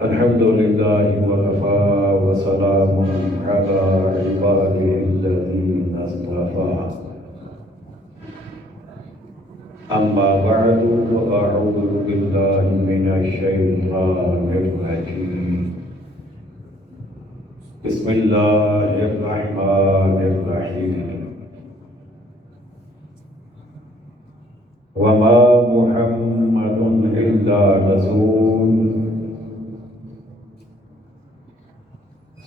الحمد لله وكفى وسلام على عباده الذين اصطفى أما بعد فأعوذ بالله من الشيطان الرجيم بسم الله الرحمن الرحيم وما محمد إلا رسول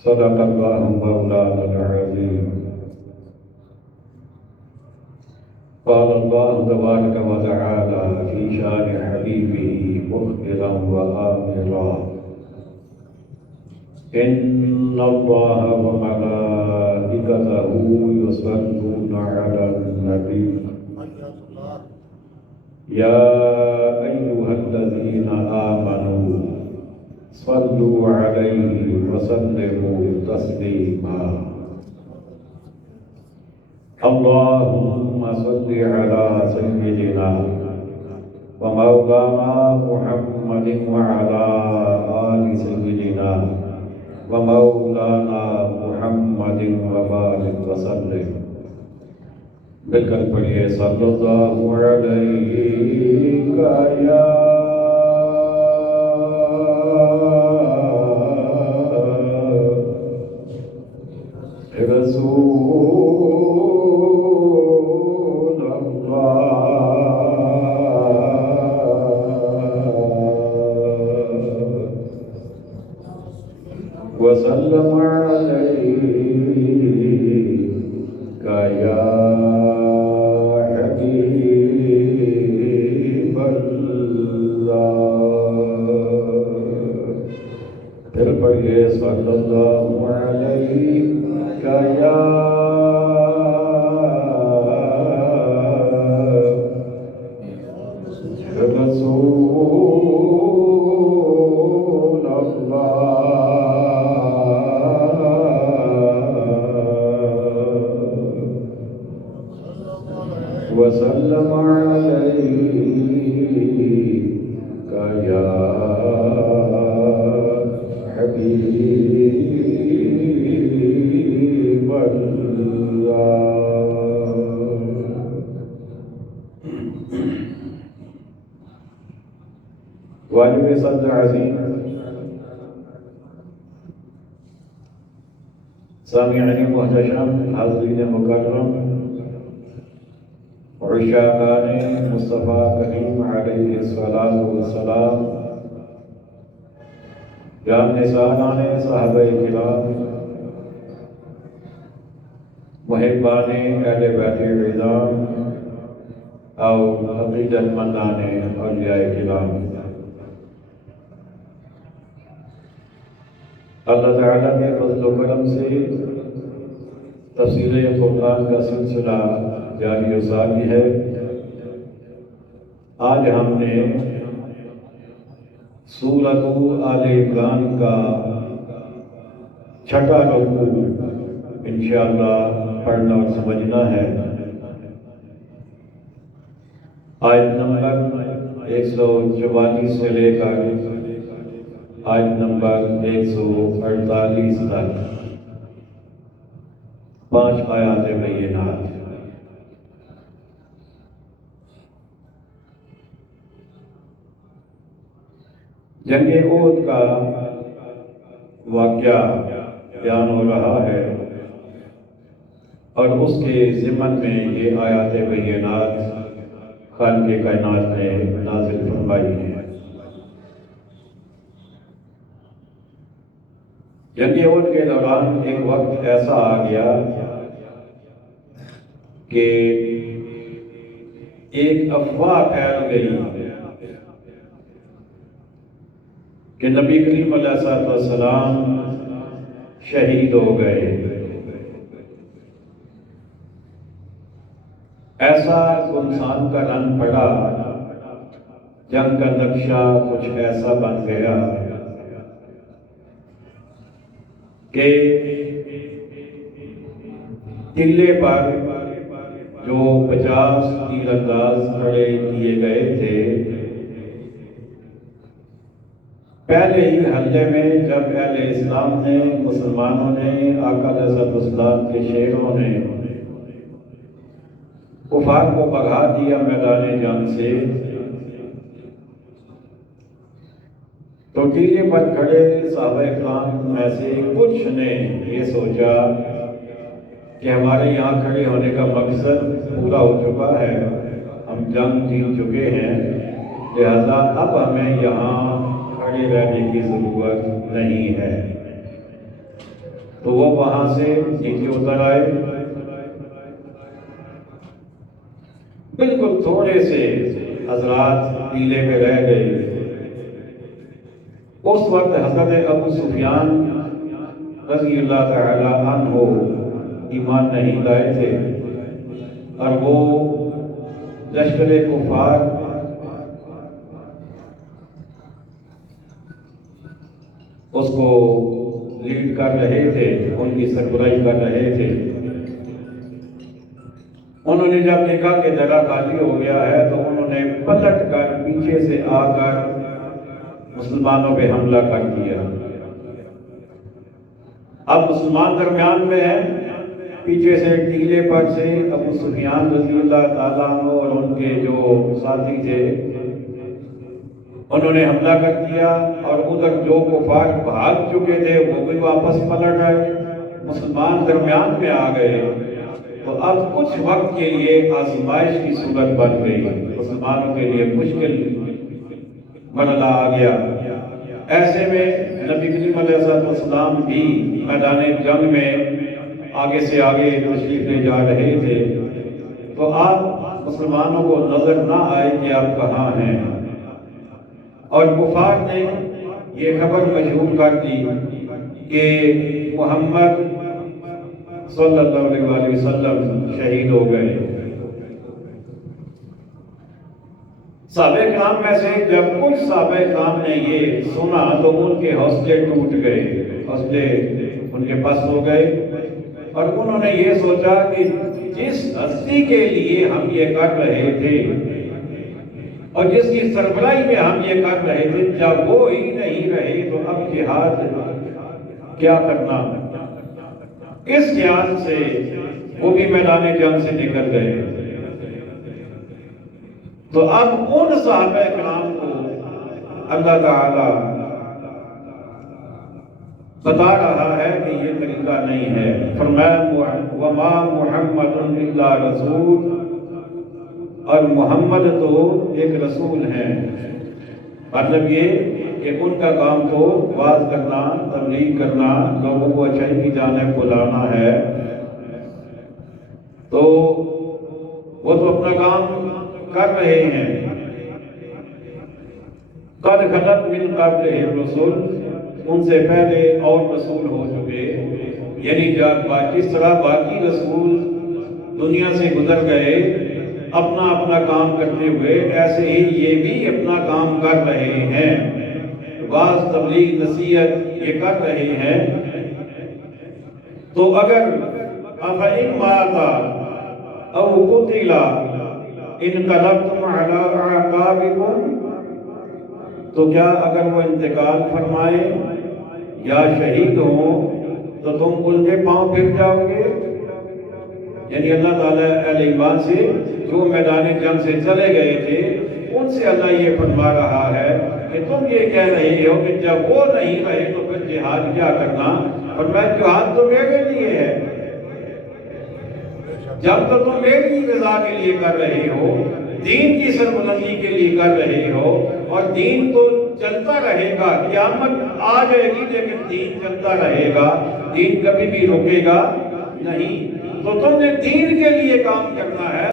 صدق الله مولانا العظيم قال الله تبارك وتعالى في شان حبيبه مخبرا وآمرا إن الله وملائكته يصلون على النبي يا أيها الذين آمنوا صلوا عليه وسلموا تسليما اللهم صل على سيدنا ومولانا محمد وعلى آل سيدنا ومولانا محمد وبارك وسلم مل کر پڑھیے صلی اللہ علیہ یا رسول اللہ وسلم علیہ یا پھر پڑھیے صلی اللہ علیہ یا رسول اللہ وسلم علیہ یا حبیب اللہ واجب صدر عظیم سامعین محتشم حاضرین مکرم عشاقان مصطفیٰ کریم علیہ الصلاۃ والسلام جان نثاران صحابہ کرام محبان اہل بیت العظام اور عقیدت مندان اولیاء کرام، اللہ تعالیٰ کے فضل و کرم سے تفسیر قرآن کا سلسلہ جاری و ساری ہے۔ آج ہم نے سورۃ آل عمران کا چھٹا رکوع انشاءاللہ پڑھنا اور سمجھنا ہے۔ آیت نمبر 144 سے لے کر آیت نمبر 148 تک 5 آیات بینات۔ جنگ احد کا واقعہ بیان ہو رہا ہے اور اس کے ضمن میں یہ آیات بینات خالق کائنات نے نازل فرمائی ہیں۔ جنگ احد کے دوران ایک وقت ایسا آ گیا کہ ایک افواہ پھیل گئی کہ نبی کریم علیہ السلام شہید ہو گئے۔ ایسا گمسان کا رنگ پڑا، جنگ کا نقشہ کچھ ایسا بن گیا کہ قلعے پر جو 50 تیر انداز کھڑے کیے گئے تھے پہلے ہی حلے میں جب اہل اسلام نے، مسلمانوں نے، آقا علیہ السلام کے شیروں نے کفار کو بھگا دیا میدان جنگ سے، تو ٹیلے پر کھڑے صحابہ کرام میں سے کچھ نے یہ سوچا کہ ہمارے یہاں کھڑے ہونے کا مقصد پورا ہو چکا ہے، ہم جنگ جیت چکے ہیں، لہذا اب ہمیں یہاں کھڑے رہنے کی ضرورت نہیں ہے۔ تو وہ وہاں سے نیچے اتر آئے، بالکل تھوڑے سے حضرات ٹیلے پہ رہ گئے۔ اس وقت حضرت ابو سفیان رضی اللہ تعالی عنہ ایمان نہیں لائے تھے، اور وہ لشکر کفار اس کو لیڈ کر رہے تھے، ان کی سربراہی کر رہے تھے۔ انہوں نے جب دیکھا کہ جگہ خالی ہو گیا ہے تو انہوں نے پلٹ کر پیچھے سے آ کر مسلمانوں پہ حملہ کر دیا۔ اب مسلمان درمیان میں ہیں، پیچھے سے ٹیلے پر سے ابو سفیان رضی اللہ تعالیٰ عنہ اور ان کے جو ساتھی تھے انہوں نے حملہ کر دیا، اور ادھر جو کفار بھاگ چکے تھے وہ بھی واپس پلٹ آئے، مسلمان درمیان میں آ گئے۔ تو اب کچھ وقت کے لیے آزمائش کی صورت بن گئی، مسلمانوں کے لیے مشکل مرحلہ آ گیا۔ ایسے میں نبی کریم علیہ السلام بھی میدان جنگ میں آگے سے آگے تشریف لے جا رہے تھے، تو آپ مسلمانوں کو نظر نہ آئے کہ آپ کہاں ہیں، اور کفار نے یہ خبر مشہور کر دی کہ محمد صلی اللہ علیہ وسلم شہید ہو گئے۔ صحابہ کرام میں سے جب کچھ صحابہ کرام نے یہ سنا تو ان کے حوصلے ٹوٹ گئے، حوصلے ان کے پاس ہو گئے، اور انہوں نے یہ سوچا کہ جس ہستی کے لیے ہم یہ کر رہے تھے اور جس کی سربراہی میں ہم یہ کر رہے تھے، جب وہ ہی نہیں رہے تو اب جہاد کیا کرنا۔ اس خیال سے وہ بھی میدان جنگ سے نکل گئے۔ تو اب ان صحابہ کرام کو اللہ تعالی بتا رہا ہے کہ یہ طریقہ نہیں ہے۔ فرمایا وما محمد الا رسول، اور محمد تو ایک رسول ہیں، مطلب یہ کہ ان کا کام تو واز کرنا، تبلیغ کرنا، لوگوں کو اچھائی کی جانب بلانا ہے، تو وہ تو اپنا کام کر رہے ہیں۔ قد خلت من قبلہ الرسل، ان سے پہلے اور رسول ہو چکے، یعنی جس طرح باقی رسول دنیا سے گزر گئے اپنا اپنا کام کرتے ہوئے، ایسے ہی یہ بھی اپنا کام کر رہے ہیں، واز تبلیغ نصیحت یہ کر رہے ہیں۔ تو اگر افإن مات او قتل انقلبتم علی اعقابکم، تو کیا اگر وہ انتقال فرمائے یا شہید ہوں تو تم الٹے پاؤں پھر جاؤ گے؟ یعنی اللہ تعالیٰ اہل ایمان سے جو میدان جنگ سے چلے گئے تھے ان سے اللہ یہ فرما رہا ہے کہ تم یہ کہہ رہے ہو کہ جب وہ نہیں رہے تو پھر جہاد کیا کرنا، اور میں جہاد تو میرے لیے ہے، جب تو تم میری رضا کے لیے کر رہے ہو، دین کی سربلندی کے لیے کر رہے ہو، اور دین تو چلتا رہے گا، قیامت آ جائے گی لیکن دین چلتا رہے گا، دین کبھی بھی رکے گا نہیں۔ تو تم نے دین کے لیے کام کرنا ہے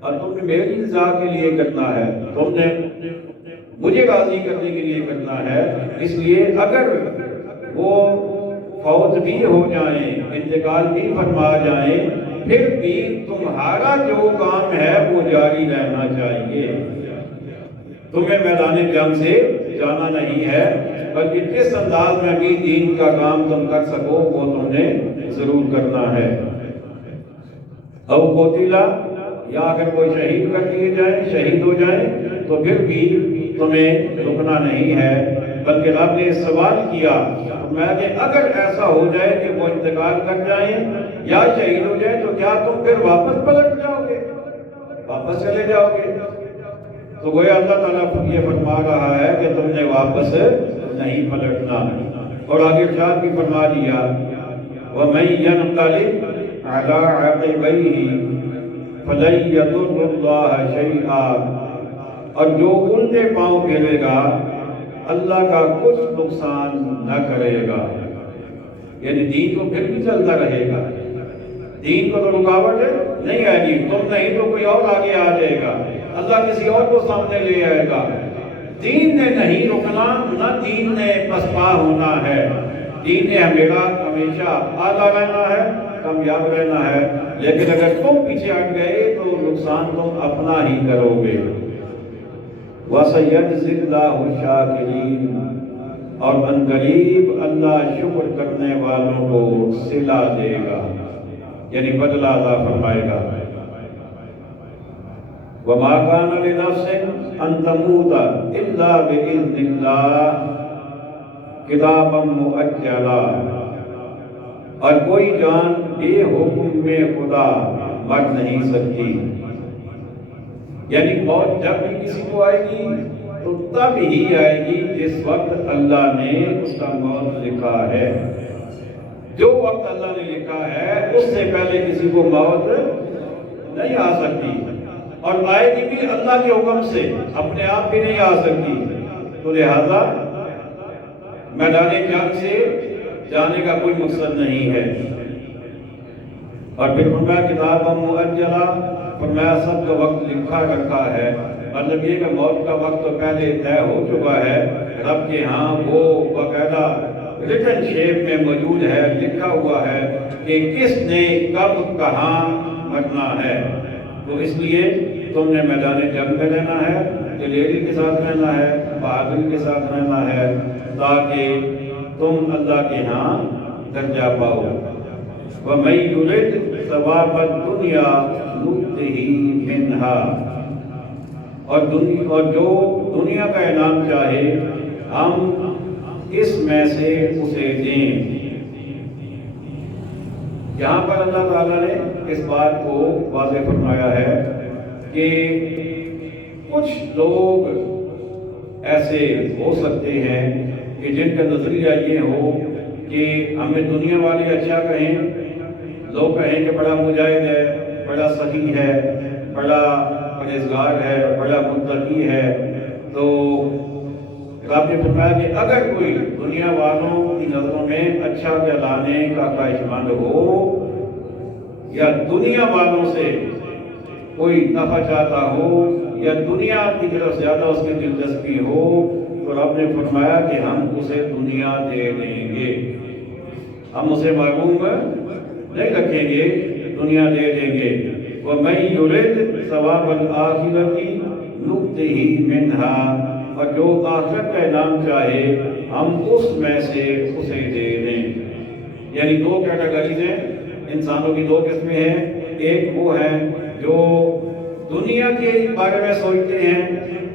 اور تم نے میری رضا کے لیے کرنا ہے، تم نے مجھے راضی کرنے کے لیے کرنا ہے۔ اس لیے اگر وہ فوت بھی ہو جائیں، انتقال بھی فرما جائیں، پھر بھی تمہارا جو کام ہے وہ جاری رہنا چاہیے، تمہیں میدان جنگ سے جانا نہیں ہے، بلکہ کس انداز میں بھی دین کا کام تم کر سکو وہ تم نے ضرور کرنا ہے۔ او قتلا، یا اگر کوئی شہید کر دیے جائیں، شہید ہو جائیں، تو پھر بھی تمہیں رکنا نہیں ہے، بلکہ رب نے سوال کیا میں کہ اگر ایسا ہو جائے کہ وہ انتقال کر جائیں یا شہید ہو جائے تو کیا تم پھر واپس پلٹ جاؤ گے، واپس چلے جاؤ گے؟ تو گویا اللہ تعالیٰ یہ فرما رہا ہے کہ تم نے واپس نہیں پلٹنا، اور آگے ارشاد بھی فرما دیا وَمَن يَنْقَلِبْ عَلَىٰ عَقِبَيْهِ فَلَن يَضُرَّ اللَّهَ شَيْئًا، اور جو الٹے پاؤں پھیرے گا اللہ کا کچھ نقصان نہ کرے گا، یعنی دین تو پھر بھی چلتا رہے گا، دین کو تو رکاوٹ نہیں آئے گی، تم نہیں تو کوئی اور آگے آ جائے گا، اللہ کسی اور کو سامنے لے آئے گا۔ دین نے نہیں رکنا، نہ دین نے پسپا ہونا ہے، دین نے ہمیشہ آگے رہنا ہے، کامیاب رہنا ہے، لیکن اگر تم پیچھے ہٹ گئے تو نقصان تم اپنا ہی کرو گے۔ وَسَيَجْزِي اللَّهُ الشَّاكِرِينَ، اور عنقریب اللہ شکر کرنے والوں کو صلہ دے گا، یعنی بدلہ عطا فرمائے گا۔ وَمَا كَانَ لِنَفْسٍ أَن تَمُوتَ إِلَّا بِإِذْنِ اللَّهِ كِتَابًا مُؤَجَّلًا، اور کوئی جان بے حکم میں خدا مر نہیں سکتی، یعنی موت جب بھی کسی کو آئے گی تو تب ہی آئے گی جس وقت اللہ نے اس کا موت لکھا ہے۔ جو وقت اللہ نے لکھا ہے اس سے پہلے کسی کو موت نہیں آ سکتی، اور آئے گی بھی اللہ کے حکم سے، اپنے آپ بھی نہیں آ سکتی۔ تو لہذا میدان جنگ سے جانے کا کوئی مقصد نہیں ہے۔ اور پھر فرمایا کتاب مؤجلہ، فرمایا سب کا وقت لکھا رکھا ہے، مطلب یہ کہ موت کا وقت تو پہلے طے ہو چکا ہے، رب کے ہاں وہ باقاعدہ ریٹن شیپ میں موجود ہے، لکھا ہوا ہے کہ کس نے کب کہاں مرنا ہے۔ تو اس لیے تم نے میدان جنگ میں رہنا ہے، دلیری کے ساتھ رہنا ہے، بہادری کے ساتھ رہنا ہے، تاکہ تم اللہ کے ہاں درجہ پاؤ۔ وَمَن يُرِدْ ثَوَابَ الدُّنْيَا نُؤْتِهِ مِنْهَا، اور جو دنیا کا انعام چاہے ہم اس میں سے اسے دیں۔ یہاں پر اللہ تعالیٰ نے اس بات کو واضح فرمایا ہے کہ کچھ لوگ ایسے ہو سکتے ہیں کہ جن کا نظریہ یہ ہو کہ ہمیں دنیا والے اچھا کہیں، لوگ کہیں کہ بڑا مجاہد ہے، بڑا سخی ہے، بڑا پرہیزگار ہے، بڑا متقی ہے۔ تو رب نے فرمایا کہ اگر کوئی دنیا والوں کی نظروں میں اچھا کہلانے کا خواہش مند ہو یا دنیا والوں سے کوئی نفع چاہتا ہو یا دنیا کی طرف زیادہ اس کی دلچسپی ہو، تو رب نے فرمایا کہ ہم اسے دنیا دے دیں گے، ہم اسے محروم نہیں رکھیں گے، دنیا دے دیں گے۔ وَمَن يُرِدْ ثَوَابَ الْآخِرَةِ نُؤْتِهِ مِنْهَا، اور جو آخرت کا انعام چاہے ہم اس میں سے اسے دے دیں۔ یعنی دو کیٹیگریز ہیں، انسانوں کی دو قسمیں ہیں، ایک وہ ہیں جو دنیا کے بارے میں سوچتے ہیں،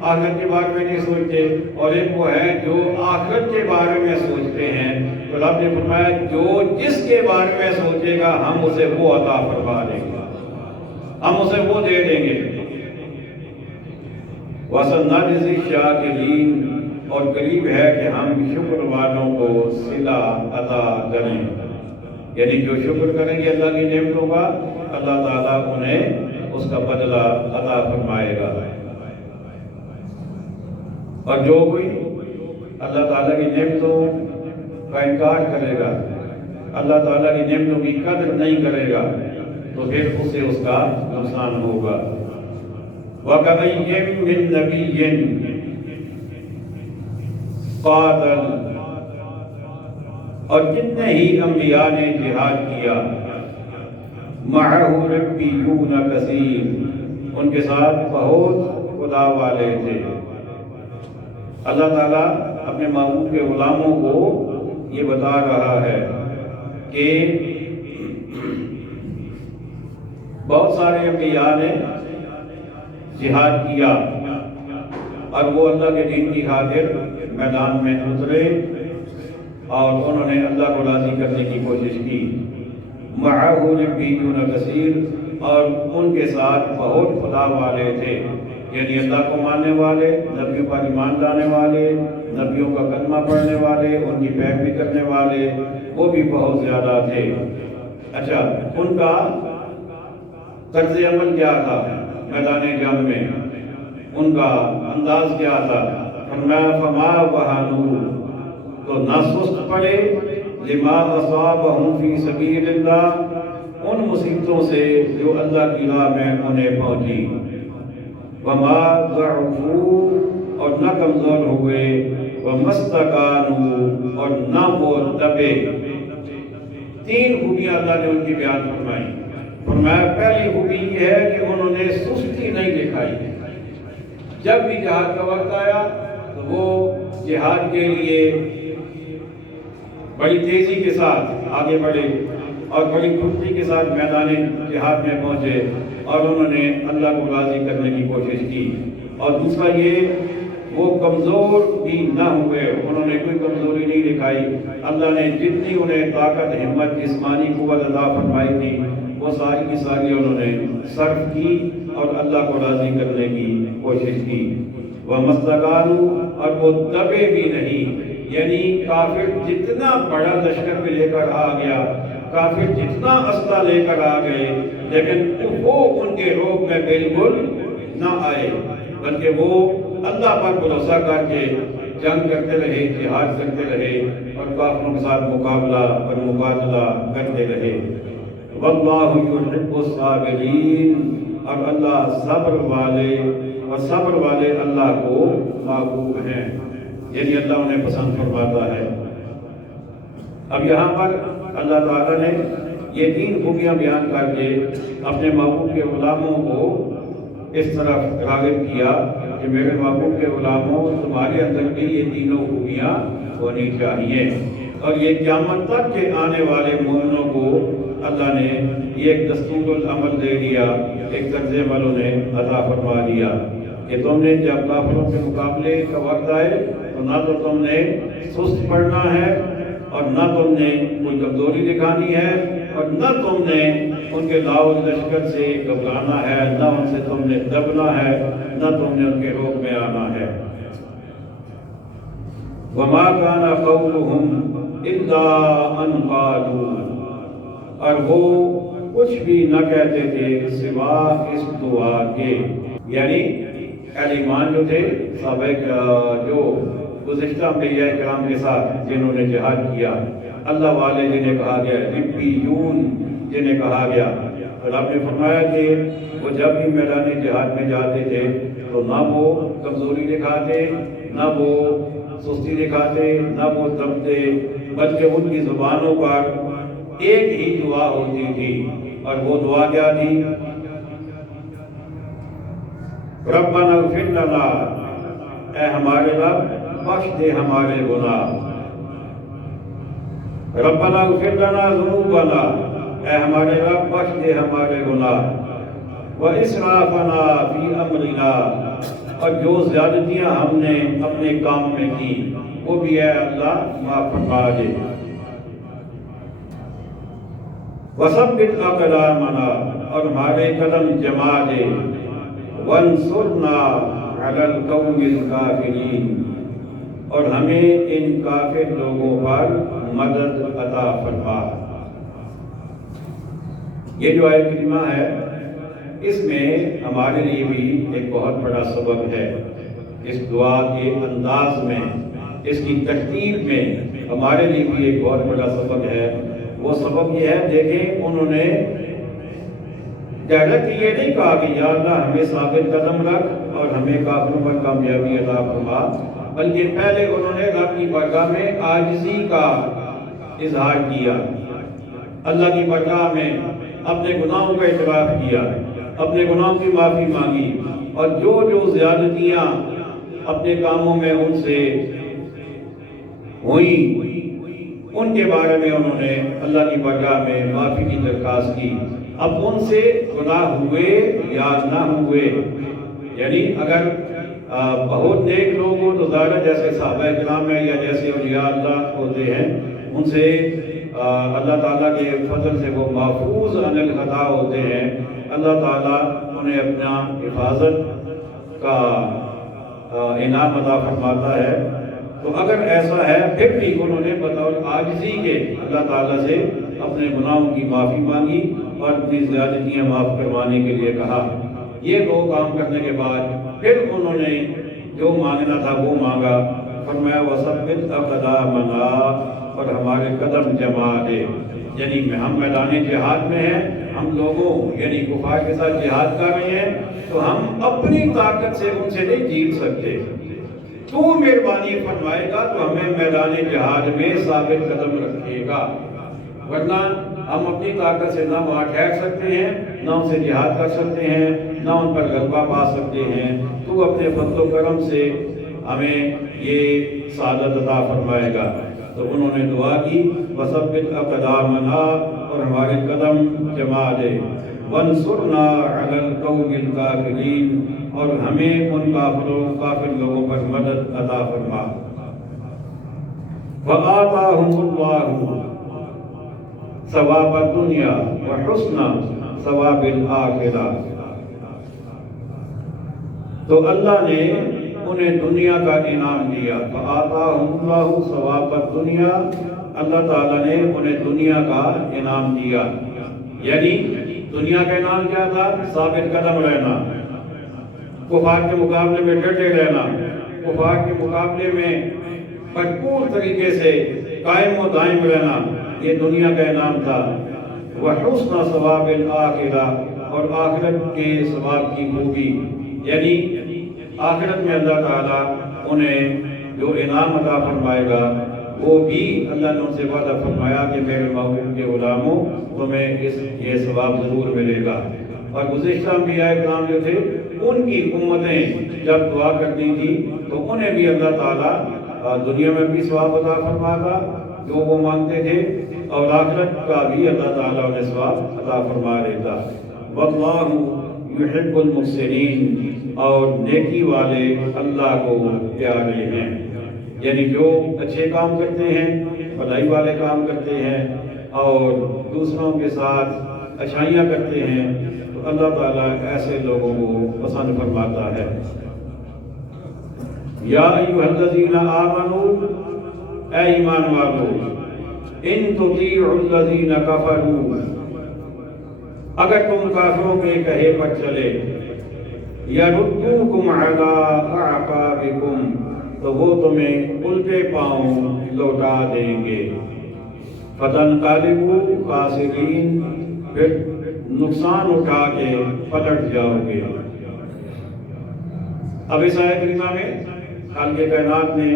آخرت کے بارے میں نہیں سوچتے، اور ایک وہ ہے جو آخرت کے بارے میں سوچتے ہیں۔ تو رب نے فرمایا جو جس کے بارے میں سوچے گا ہم اسے وہ عطا فرما دیں گے، ہم اسے وہ دے دیں گے۔ وَسَنَجْزِي الشَّاكِرِينَ، اور قریب ہے کہ ہم شکر والوں کو صلہ عطا کریں، یعنی جو شکر کریں گے اللہ کی نعمتوں کا، اللہ تعالیٰ انہیں اس کا بدلہ عطا فرمائے گا۔ اور جو کوئی اللہ تعالیٰ کی نعمتوں کا انکار کرے گا، اللہ تعالیٰ کی نعمتوں کی قدر نہیں کرے گا، تو پھر اسے اس کا نقصان ہوگا۔ وَكَأَيٍّ مِّن نَّبِيٍّ قَاتَلَ، اور کتنے ہی انبیاء نے جہاد کیا، مَعَهُ رَبِّيُّونَ كَثِيرٌ، ان کے ساتھ بہت خدا والے تھے۔ اللہ تعالیٰ اپنے محبوب کے غلاموں کو یہ بتا رہا ہے کہ بہت سارے انبیاء نے جہاد کیا اور وہ اللہ کے دین کی خاطر میدان میں اترے اور انہوں نے اللہ کو راضی کرنے کی کوشش کی۔ معه ربیون کثیر، اور ان کے ساتھ بہت خدا والے تھے، یعنی اللہ کو ماننے والے، نبیوں پر ایمان لانے والے، نبیوں کا کلمہ پڑھنے والے، ان کی پیروی کرنے والے، وہ بھی بہت زیادہ تھے۔ اچھا، ان کا طرز عمل کیا تھا میدان جنگ میں؟ ان کا انداز کیا تھا؟ فرمایا فما وہنوا، تو نہ سست پڑے، لما اصابہم فی سبیل اللہ، ان مصیبتوں سے جو اللہ کی راہ میں انہیں پہنچی، وما ضعفوا، اور نہ کمزور ہوئے، وما استکانوا، اور نہ وہ دبے۔ تین خوبیاں اللہ نے ان کی بیان فرمائی۔ فرمایا پہلی خوبی یہ ہے کہ انہوں نے سستی نہیں دکھائی، جب بھی جہاد کا وقت آیا تو وہ جہاد کے لیے بڑی تیزی کے ساتھ آگے بڑھے اور بڑی پھرتی کے ساتھ میدان جہاد میں پہنچے اور انہوں نے اللہ کو راضی کرنے کی کوشش کی۔ اور دوسرا یہ، وہ کمزور بھی نہ ہوئے، انہوں نے کوئی کمزوری نہیں دکھائی۔ اللہ نے جتنی انہیں طاقت، ہمت، جسمانی قوت عطا فرمائی تھی، وہ ساری کی ساری انہوں نے صرف کی اور اللہ کو راضی کرنے کی کوشش کی۔ وَمَا اسْتَكَانُوا، اور وہ دبے بھی نہیں، یعنی کافر جتنا بڑا لشکر بھی لے کر آ گیا، کافر جتنا اسلحہ لے کر آ گئے، لیکن وہ ان کے روب میں بالکل نہ آئے، بلکہ وہ اللہ پر بھروسہ کر کے جنگ کرتے رہے، جہاد کرتے رہے اور کافروں کے ساتھ مقابلہ اور مقابلہ کرتے رہے۔ واللہ یحب الصابرین، اور اللہ صبر والے، اور صبر والے اللہ کو محبوب ہیں، یعنی اللہ انہیں پسند فرماتا ہے۔ اب یہاں پر اللہ تعالیٰ نے یہ تین خوبیاں بیان کر کے اپنے محبوب کے غلاموں کو اس طرف راغب کیا کہ میرے محبوب کے غلاموں، تمہارے اندر بھی یہ تینوں خوبیاں ہونی چاہیے۔ اور یہ قیامت تک کے آنے والے مومنوں کو اللہ نے یہ ایک دستور العمل دے دیا، ایک طرز عمل انہیں عطا فرما دیا کہ تم نے جب کافروں کے مقابلے کا وقت آئے تو نہ تو تم نے سست پڑنا ہے اور نہ تم نے کوئی کمزوری دکھانی ہے اور نہ تم نے ان کے لاؤ لشکر سے گھبرانا ہے، نہ ان سے تم نے دبنا ہے، نہ تم نے ان کے روپ میں آنا ہے۔ وَمَا كَانَ قَوْلُهُمْ إِلَّا أَنْ قَالُوا، اور وہ کچھ بھی نہ کہتے تھے سوا اس دعا کے، یعنی اہل ایمان جو تھے، صحابہ جو گزشتہ انبیاء کرام کے ساتھ جنہوں نے جہاد کیا، اللہ والے جنہیں کہا گیا، ربیون جنہیں کہا گیا، اور آپ نے فرمایا کہ وہ جب بھی میدان جہاد میں جاتے تھے تو نہ وہ کمزوری دکھاتے، نہ وہ سستی دکھاتے، نہ وہ دبتے، بلکہ ان کی زبانوں پر ایک ہی دعا ہوتی تھی، اور وہ دعا کیا تھی؟ ربنا اغفر لنا، اے ہمارے رب بخش دے ہمارے گناہ، ربنا اغفر لنا ذنوبنا، اے ہمارے رب بخش دے ہمارے گناہ، واسرافنا فی امرنا، اور جو زیادتیاں ہم نے اپنے کام میں کی وہ بھی اے اللہ معاف فرما دے، وثبت اقدامنا، اور ہمارے قدم جما دے، وانصرنا علی القوم الکافرین، اور ہمیں ان کافر لوگوں پر مدد عطا فرما۔ یہ جو آیت کریمہ ہے اس میں ہمارے لیے بھی ایک بہت بڑا سبق ہے، اس دعا کے انداز میں، اس کی ترتیب میں ہمارے لیے بھی ایک بہت بڑا سبق ہے۔ وہ سبق یہ ہے، دیکھیں انہوں نے ڈائریکٹ یہ نہیں کہا کہ یا اللہ ہمیں ثابت قدم رکھ اور ہمیں کافروں پر کامیابی عطا فرما، بلکہ پہلے انہوں نے رب کی بارگاہ میں عاجزی کا اظہار کیا، اللہ کی بارگاہ میں اپنے گناہوں کا اعتراف کیا، اپنے گناہوں کی معافی مانگی، اور جو زیادتیاں اپنے کاموں میں ان سے ہوئیں ان کے بارے میں انہوں نے اللہ کی بارگاہ میں معافی کی درخواست کی۔ اب ان سے گناہ ہوئے یا نہ ہوئے، یعنی اگر بہت نیک لوگ ہو تو ظاہر جیسے صحابہ کرام ہیں یا جیسے اولیاء اللہ ہوتے ہیں، ان سے اللہ تعالیٰ کے فضل سے وہ محفوظ عن الخطا ہوتے ہیں، اللہ تعالیٰ انہیں اپنا حفاظت کا انعام عطا فرماتا ہے۔ تو اگر ایسا ہے پھر بھی انہوں نے بطور عاجزی کے اللہ تعالیٰ سے اپنے گناہوں کی معافی مانگی اور اپنی زیادتیاں معاف کروانے کے لیے کہا۔ یہ دو کام کرنے کے بعد پھر انہوں نے جو مانگنا تھا وہ مانگا، فرمایا وَثَبِّتْ أَقْدَامَنَا، اور ہمارے قدم جما دے، یعنی ہم میدان جہاد میں ہیں، ہم لوگوں یعنی کفار کے ساتھ جہاد کر رہے ہیں، تو ہم اپنی طاقت سے ان سے نہیں جیت سکتے، تو مہربانی فرمائے گا تو ہمیں میدان جہاد میں ثابت قدم رکھے گا، ورنہ ہم اپنی طاقت سے نہ وہاں ٹھہر سکتے ہیں، نہ ان سے جہاد کر سکتے ہیں، نہ ان پر غلبہ پا سکتے ہیں، تو اپنے فضل و کرم سے ہمیں یہ سعادت عطا فرمائے گا۔ تو انہوں نے دعا کی وَثَبِّتْ أَقْدَامَنَا، اور ہمارے قدم جما دے، وَانصُرْنَا عَلَى الْقَوْمِ الْكَافِرِينَ، اور ہمیں ان کافر لوگوں پر مدد عطا فرما۔ وَآتَاهُمُ اللَّهُ ثواب الدنیا وحسن ثواب الآخرہ، تو اللہ نے انہیں دنیا کا انعام دیا۔ فآتاہم اللہ ثواب الدنیا، اللہ تعالیٰ نے انہیں دنیا کا انعام دیا، یعنی دنیا کا انعام کیا تھا؟ ثابت قدم رہنا، کفار کے مقابلے میں ڈٹے رہنا، کفار کے مقابلے میں بھرپور طریقے سے قائم و دائم رہنا، یہ دنیا کا انعام تھا۔ وحسن ثواب الآخرہ، اور آخرت کے ثواب کی خوبی، یعنی آخرت میں اللہ تعالیٰ انہیں جو انعام عطا فرمائے گا وہ بھی اللہ نے ان سے وعدہ فرمایا کہ میرے محبوب کے غلاموں تمہیں یہ ثواب ضرور ملے گا۔ اور گزشتہ انبیاء کرام جو تھے ان کی امتیں جب دعا کرتی تھی تو انہیں بھی اللہ تعالیٰ دنیا میں بھی ثواب عطا فرماتا جو وہ مانگتے تھے، اور آخرت کا بھی اللہ تعالیٰ انہیں ثواب عطا فرما دیتا۔ واللہ یحب المحسنین، اور نیکی والے اللہ کو پیارے ہیں، یعنی جو اچھے کام کرتے ہیں، بھلائی والے کام کرتے ہیں اور دوسروں کے ساتھ اچھائیاں کرتے ہیں، تو اللہ تعالیٰ ایسے لوگوں کو پسند فرماتا ہے۔ یا ایھا الذین آمنوا، اے ایمان والو، ان تطیعوا الذین کفروا، اگر تم کافروں کے کہے پر چلے، یردوکم علی اعقابکم، تو وہ تمہیں الٹے پاؤں لوٹا دیں گے، فتنقلبوا خاسرین، پھر نقصان اٹھا کے پلٹ جاؤ گے۔ اب اس آیت کریمہ میں خالق کائنات نے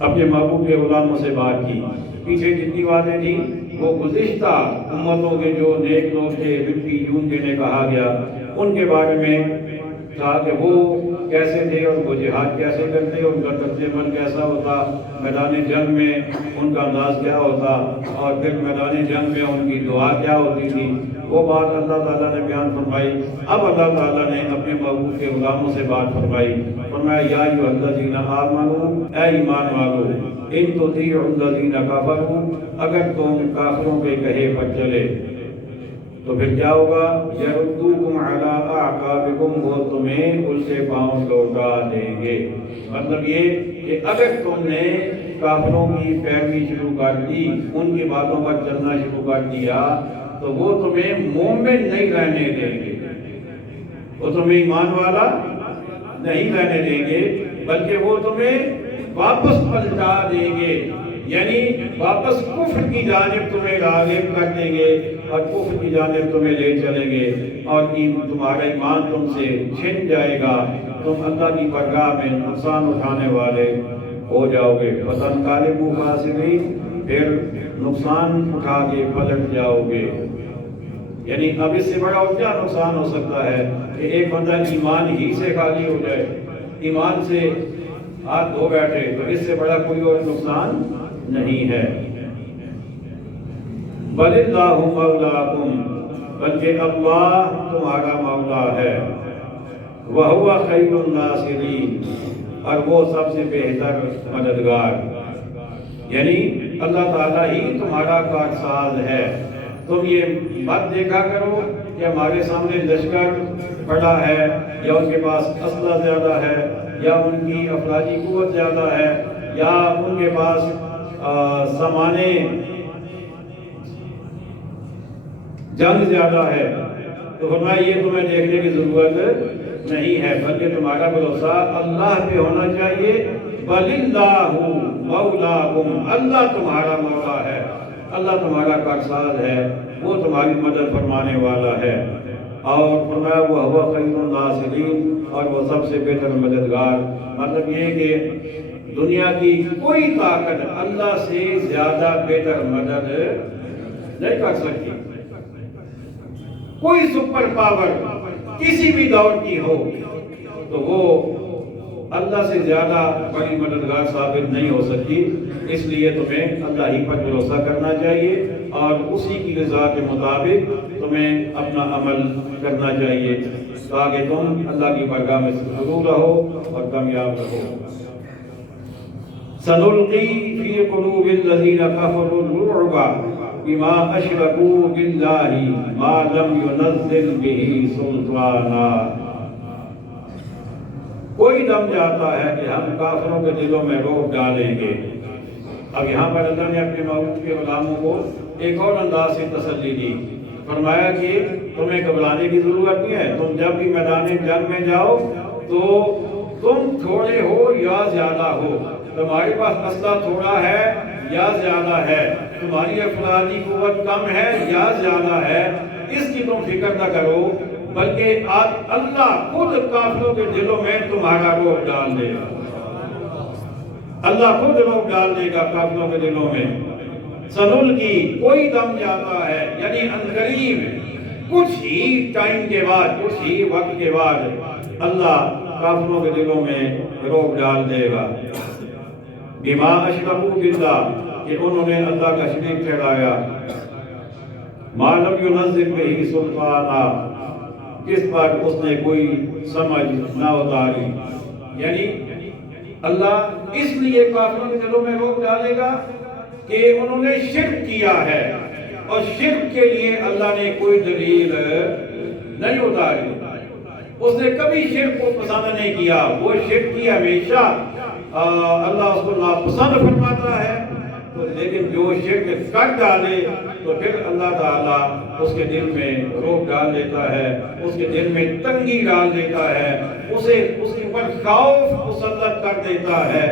اپنے محبوب کے غلاموں سے بات کی، پیچھے جتنی باتیں تھیں وہ گزشتہ امتوں کے جو نیک لوگ تھے جن کی جون جنہیں کہا گیا ان کے بارے میں کہا کہ وہ کیسے تھے اور وہ جہاد کیسے کرتے، ان کا طرز عمل کیسا ہوتا، میدان جنگ میں ان کا انداز کیا ہوتا، اور پھر میدان جنگ میں ان کی دعا کیا ہوتی تھی، وہ بات اللہ تعالیٰ نے بیان فرمائی۔ اب اللہ تعالیٰ نے اپنے محبوب کے غلاموں سے بات فرمائی، فرمایا یا ایھا الذین آمنوا، اے ایمان والو، ان تطیعوا الذین کفروا، اگر تم کافروں کے کہے پر چلے تو پھر کیا ہوگا؟ یردوکم علی اعقابکم، وہ تمہیں الٹے پاؤں لوٹا دیں گے۔ مطلب یہ کہ اگر تم نے کافروں کی پیروی شروع کر دی، ان کی باتوں پر چلنا شروع کر دیا، تو وہ تمہیں مومن نہیں رہنے دیں گے، وہ تمہیں ایمان والا نہیں رہنے دیں گے، بلکہ وہ تمہیں واپس پلٹا دیں گے، یعنی واپس کفر کی جانب تمہیں راغب کر دیں گے اور کفر کی جانب تمہیں لے چلیں گے، اور تمہارا ایمان تم سے چھن جائے گا، تم اللہ کی بارگاہ میں نقصان اٹھانے والے ہو جاؤ گے۔ فَتَنْقَلِبُوا خَاسِرِينَ، پھر نقصان اٹھا کے پلٹ جاؤ گے۔ یعنی اب اس سے بڑا اور کیا نقصان ہو سکتا ہے کہ ایک بندہ ایمان ہی سے خالی ہو جائے، ایمان سے ہاتھ دھو بیٹھے، تو اس سے بڑا کوئی اور نقصان نہیں ہے۔ بل اللہ مولاکم، بلکہ اللہ تمہارا مولا ہے۔ وَهُوَ خَيْرُ النَّاصِرِينَ، اور وہ سب سے بہتر مددگار، یعنی اللہ تعالیٰ ہی تمہارا کارساز ہے۔ تم یہ مت دیکھا کرو کہ ہمارے سامنے لشکر بڑا ہے، یا ان کے پاس اسلحہ زیادہ ہے، یا ان کی افرادی قوت زیادہ ہے، یا ان کے پاس سامانے جنگ زیادہ ہے، تو فرمایا یہ تمہیں دیکھنے کی ضرورت نہیں ہے، بلکہ تمہارا بھروسہ اللہ پہ ہونا چاہیے۔ وَلِلَّهُ مَوْلَاكُمْ، اللہ تمہارا مولا ہے، اللہ تمہارا کارساز ہے، وہ تمہاری مدد فرمانے والا ہے۔ اور فرمایا وَهُوَ خَيْرُ النَّاصِرِينَ، اور وہ سب سے بہتر مددگار۔ مطلب یہ کہ دنیا کی کوئی طاقت اللہ سے زیادہ بہتر مدد نہیں کر سکتی۔ کوئی سپر پاور کسی بھی دور کی ہو تو وہ اللہ سے زیادہ بڑی مددگار ثابت نہیں ہو سکتی۔ اس لیے تمہیں اللہ ہی پر بھروسہ کرنا چاہیے، اور اسی کی رضا کے مطابق تمہیں اپنا عمل کرنا چاہیے، تاکہ تم اللہ کی بارگاہ میں ضرور رہو اور کامیاب رہو۔ سَنُلْقِي فِي قُلُوبِ الَّذِينَ كَفَرُوا الرُّعْبَ بِمَا أَشْرَكُوا بِاللَّهِ مَا لَمْ يُنَزِّلْ بِهِ سُلْطَانًا۔ کوئی دم جاتا ہے کہ ہم کافروں کے دلوں میں روب ڈالیں گے۔ اب یہاں پر اللہ نے اپنے محبوب کے غلاموں کو ایک اور انداز سے تسلی دی، فرمایا کہ تمہیں گھبرانے کی ضرورت نہیں ہے، تم جب بھی میدان جنگ میں جاؤ تو تم تھوڑے ہو یا زیادہ ہو، تمہارے پاس اسلحہ تھوڑا ہے یا زیادہ ہے، تمہاری افرادی قوت کم ہے یا زیادہ ہے، اس کی تم فکر نہ کرو، بلکہ اللہ خود کافروں کے دلوں میں تمہارا روب ڈال دے گا۔ اللہ خود روب ڈال دے گا کافروں کے دلوں میں۔ سنلقی، کوئی دم جاتا ہے، یعنی عنقریب کچھ ہی ٹائم کے بعد، کچھ ہی وقت کے بعد اللہ کافروں کے دلوں میں روب ڈال دے گا۔ بما اشرکوا باللہ، کہ انہوں نے اللہ کا شریک ٹھہرایا، ما لم ينزل به سلطانا، جس پر اس نے کوئی سمجھ نہ اتاری، یعنی اللہ اس لیے کافروں کے دلوں میں روک ڈالے گا کہ انہوں نے شرک کیا ہے، اور شرک کے لیے اللہ نے کوئی دلیل نہیں اتاری۔ اس نے کبھی شرک کو پسند نہیں کیا، وہ شرک کی ہمیشہ اللہ اس کو ناپسند فرماتا ہے، لیکن جو شرک کر ڈالے تو پھر اللہ تعالیٰ اس کے دل میں روب ڈال دیتا ہے، اس کے دل میں تنگی ڈال دیتا ہے، اس کے اوپر خوف مسلط کر دیتا ہے۔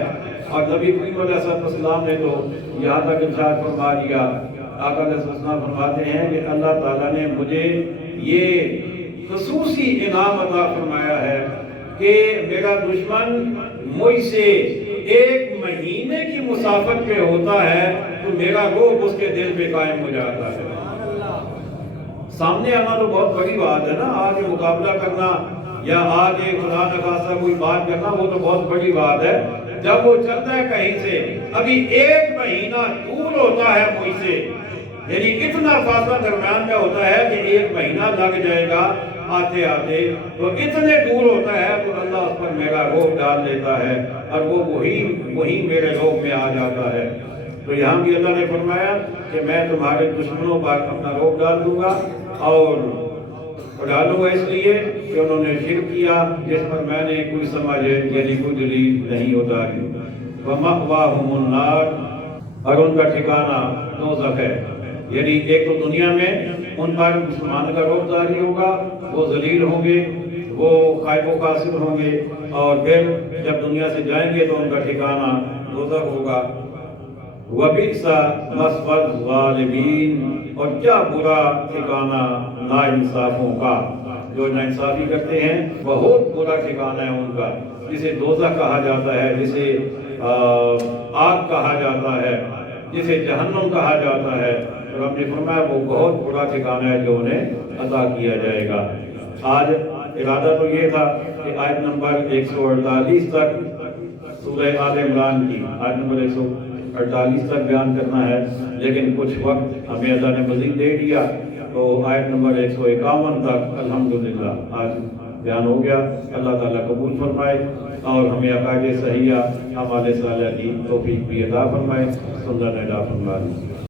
اور نبی کریم علیہ السلام نے تو یہاں تک ارشاد فرما دیا، آقا علیہ السلام فرماتے ہیں کہ اللہ تعالیٰ نے مجھے یہ خصوصی انعام عطا فرمایا ہے کہ میرا دشمن مجھ سے 1 مہینے کی مسافت پہ ہوتا ہے تو میرا روب اس کے دل پہ قائم ہو جاتا ہے۔ سامنے آنا تو بہت بڑی بات ہے نا، آگے مقابلہ کرنا یا آگے خدا نخواستہ کوئی بات کرنا، وہ تو بہت بڑی بات ہے۔ جب وہ چلتا ہے کہیں سے، ابھی 1 مہینہ دور ہوتا ہے مجھ سے، یعنی اتنا فاصلہ درمیان کا ہوتا ہے کہ 1 مہینہ لگ جائے گا آتے آتے، تو اتنے دور ہوتا ہے تو اللہ اس پر میرا روب ڈال دیتا ہے، اور وہ وہی میرے روب میں آ جاتا ہے۔ تو یہاں بھی اللہ نے فرمایا کہ میں تمہارے دشمنوں پر اپنا روب ڈال دوں گا، اور ڈالوں گا اس لیے کہ انہوں نے شرک کیا جس پر میں نے کوئی سمجھ یعنی کوئی دلیل نہیں اتاری۔ وَمَأْوَاهُمُ النَّارُ، اور ان کا ٹھکانہ دوزخ ہے، یعنی ایک تو دنیا میں ان پر مسلمان کا روب جاری ہوگا، وہ ذلیل ہوں گے، وہ خائب و خاسر ہوں گے، اور پھر جب دنیا سے جائیں گے تو ان کا ٹھکانہ دوزخ ہوگا۔ وَبِئْسَ مَثْوَى الظَّالِمِينَ، اور کیا برا ٹھکانہ ناانصافوں کا، جو ناانصافی کرتے ہیں بہت برا ٹھکانہ ہے ان کا، جسے دوزخ کہا جاتا ہے، جسے آگ کہا جاتا ہے، جسے جہنم کہا جاتا ہے، اور ہم نے فرمایا وہ بہت برا ٹھکانہ ہے جو انہیں عطا کیا جائے گا۔ آج ارادہ تو یہ تھا کہ آیت نمبر 148 تک سورہ آل عمران کی آیت نمبر 148 تک بیان کرنا ہے، لیکن کچھ وقت ہمیں اللہ نے مزید دے دیا، تو آیت نمبر 151 تک الحمدللہ آج بیان ہو گیا. اللہ تعالیٰ قبول فرمائے اور ہمیں عقائد صحیحہ اعمال صالحہ کی توفیق بھی عطا فرمائے. سنت ادا فرمائے.